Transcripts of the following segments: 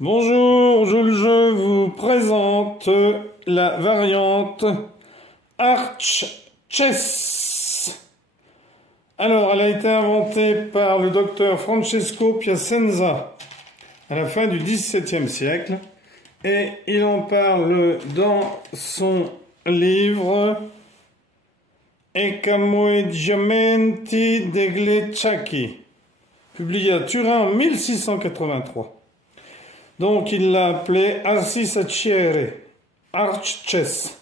Bonjour, je vous présente la variante Arch Chess. Alors, elle a été inventée par le docteur Francesco Piacenza à la fin du XVIIe siècle et il en parle dans son livre I Camueggiamenti degli Acciacchi, publié à Turin en 1683. Donc il l'a appelée Arcisacciere, Arch Chess.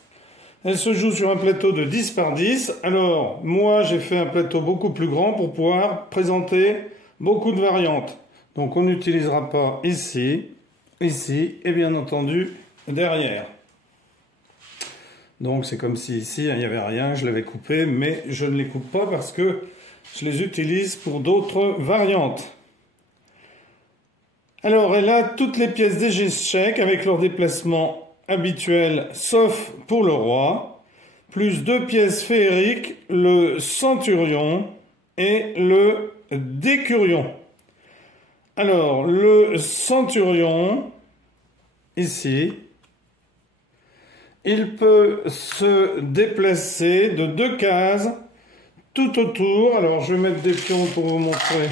Elle se joue sur un plateau de 10 par 10. Alors moi j'ai fait un plateau beaucoup plus grand pour pouvoir présenter beaucoup de variantes. Donc on n'utilisera pas ici, ici et bien entendu derrière. Donc c'est comme si ici il n'y avait rien, je l'avais coupé, mais je ne les coupe pas parce que je les utilise pour d'autres variantes. Alors, elle a toutes les pièces des échecs avec leur déplacement habituel, sauf pour le roi, plus 2 pièces féeriques, le centurion et le décurion. Alors, le centurion, ici, il peut se déplacer de 2 cases tout autour. Alors, je vais mettre des pions pour vous montrer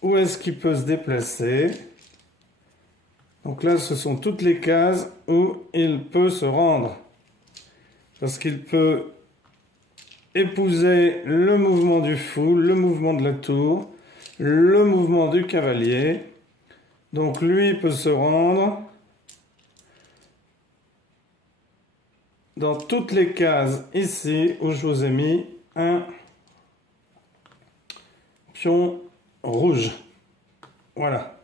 où est-ce qu'il peut se déplacer. Donc là, ce sont toutes les cases où il peut se rendre. Parce qu'il peut épouser le mouvement du fou, le mouvement de la tour, le mouvement du cavalier. Donc lui, il peut se rendre dans toutes les cases ici où je vous ai mis un pion rouge. Voilà.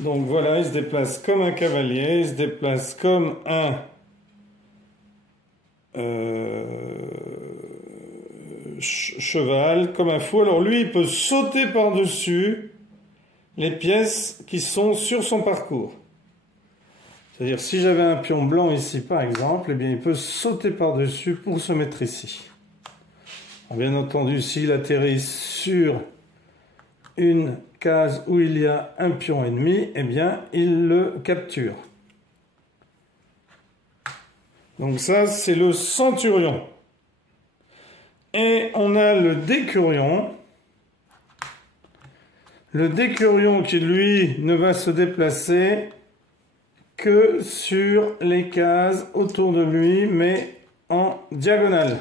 Donc voilà, il se déplace comme un cavalier, il se déplace comme un cheval, comme un fou. Alors lui, il peut sauter par-dessus les pièces qui sont sur son parcours. C'est-à-dire, si j'avais un pion blanc ici, par exemple, eh bien, il peut sauter par-dessus pour se mettre ici. Alors, bien entendu, s'il atterrit sur une case où il y a un pion ennemi, eh bien, il le capture. Donc ça, c'est le centurion. Et on a le décurion. Le décurion qui, lui, ne va se déplacer que sur les cases autour de lui, mais en diagonale.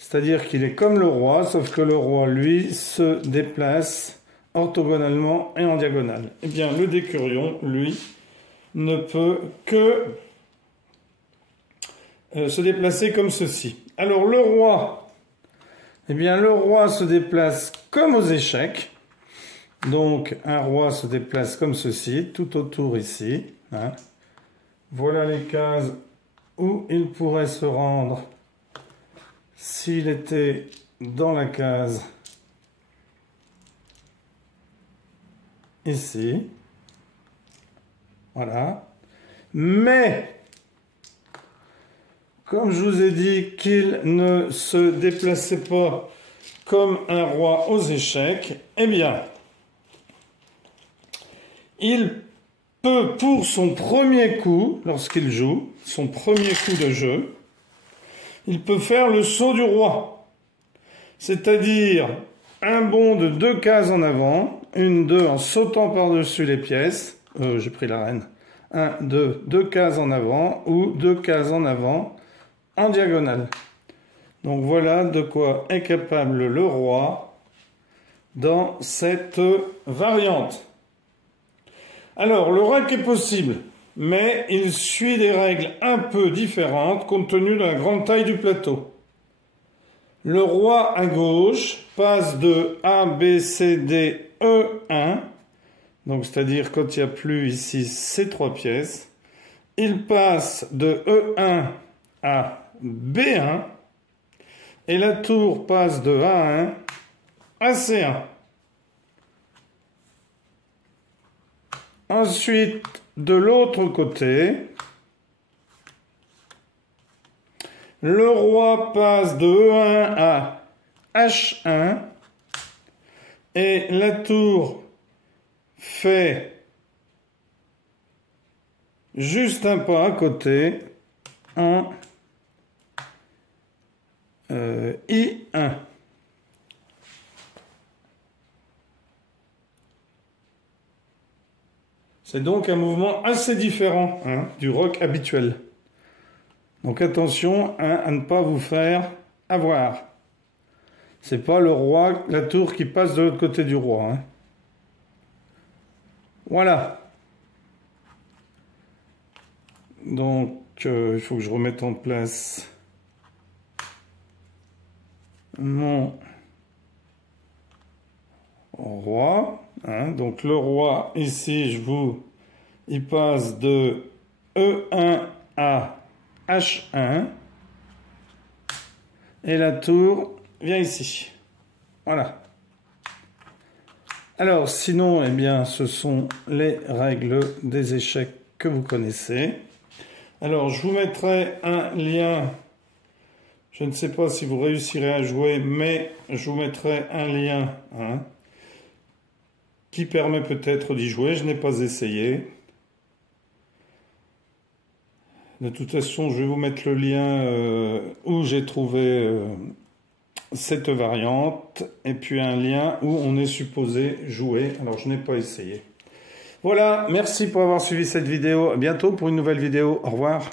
C'est-à-dire qu'il est comme le roi, sauf que le roi, lui, se déplace orthogonalement et en diagonale. Eh bien, le décurion, lui, ne peut que se déplacer comme ceci. Alors, le roi, eh bien, le roi se déplace comme aux échecs. Donc, un roi se déplace comme ceci, tout autour ici. Hein. Voilà les cases où il pourrait se rendre s'il était dans la case ici, voilà. Mais, comme je vous ai dit qu'il ne se déplaçait pas comme un roi aux échecs, eh bien, il peut, pour son premier coup, lorsqu'il joue, son premier coup de jeu, il peut faire le saut du roi, c'est-à-dire un bond de 2 cases en avant, 1, 2 en sautant par-dessus les pièces, j'ai pris la reine, 1, 2, 2 cases en avant ou 2 cases en avant en diagonale. Donc voilà de quoi est capable le roi dans cette variante. Alors le rack est possible, mais il suit des règles un peu différentes compte tenu de la grande taille du plateau. Le roi à gauche passe de A, B, C, D, E, 1. Donc, c'est-à-dire quand il n'y a plus ici ces 3 pièces. Il passe de E1 à B1. Et la tour passe de A1 à C1. Ensuite, de l'autre côté, le roi passe de E1 à H1 et la tour fait juste un pas à côté en I1. C'est donc un mouvement assez différent du rock habituel. Donc attention à ne pas vous faire avoir. C'est pas le roi, la tour qui passe de l'autre côté du roi. Voilà. Donc il faut que je remette en place mon roi. Donc le roi ici, il passe de E1 à H1 et la tour vient ici. Voilà. Alors sinon, eh bien, ce sont les règles des échecs que vous connaissez. Alors je vous mettrai un lien. Je ne sais pas si vous réussirez à jouer, mais je vous mettrai un lien qui permet peut-être d'y jouer. Je n'ai pas essayé. De toute façon, je vais vous mettre le lien où j'ai trouvé cette variante et puis un lien où on est supposé jouer. Alors, je n'ai pas essayé. Voilà, merci pour avoir suivi cette vidéo. À bientôt pour une nouvelle vidéo. Au revoir.